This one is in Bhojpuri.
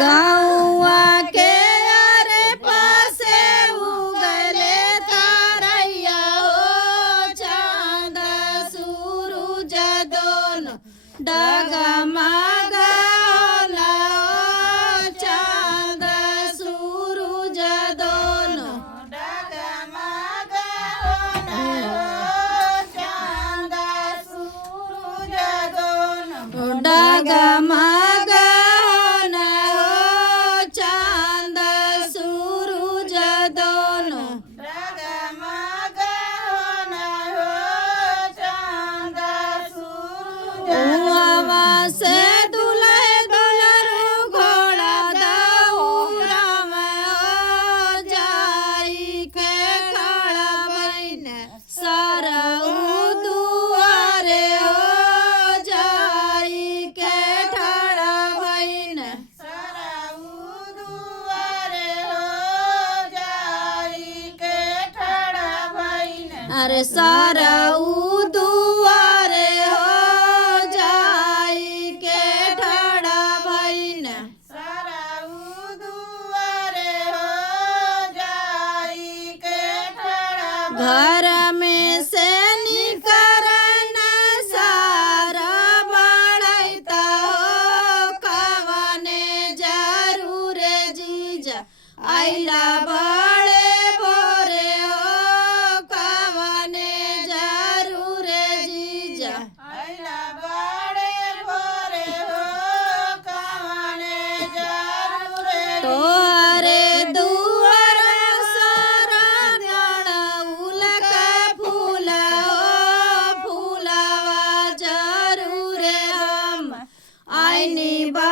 गौआ के अरे पासे उगले तारैया हो चांद सूरज दोनों डगमग होला हो चांद सूरज दोनों डगमग होला हो चांद सूरज दोनों डगमग होना हो चांद सूरज दोनों डगमग होला हो चांद सूरज उआवा से दुल्हे दुल्हरू घोड़ा दौरा में हो जाई के खड़ा बइन सरऊ दुआरे हो जाई के ठड़ा बइन सरऊ दुआरे हो जाई के ठड़ा भइन अरे सरऊ दुआरे हो जाई के ठड़ा बइन सरऊ दुआरे हो जाई के ठड़ा घर में से निकरन सारा बढ़ैता हो कवने जरूर जीजा आइला बड़े भोरे हो कवने जरूर जीजा आइला बड़े भोरे हो कवने जरूरे तोहरे दुआर सरगण उलक फूल हो फूलवा जरूर हम आईनी बा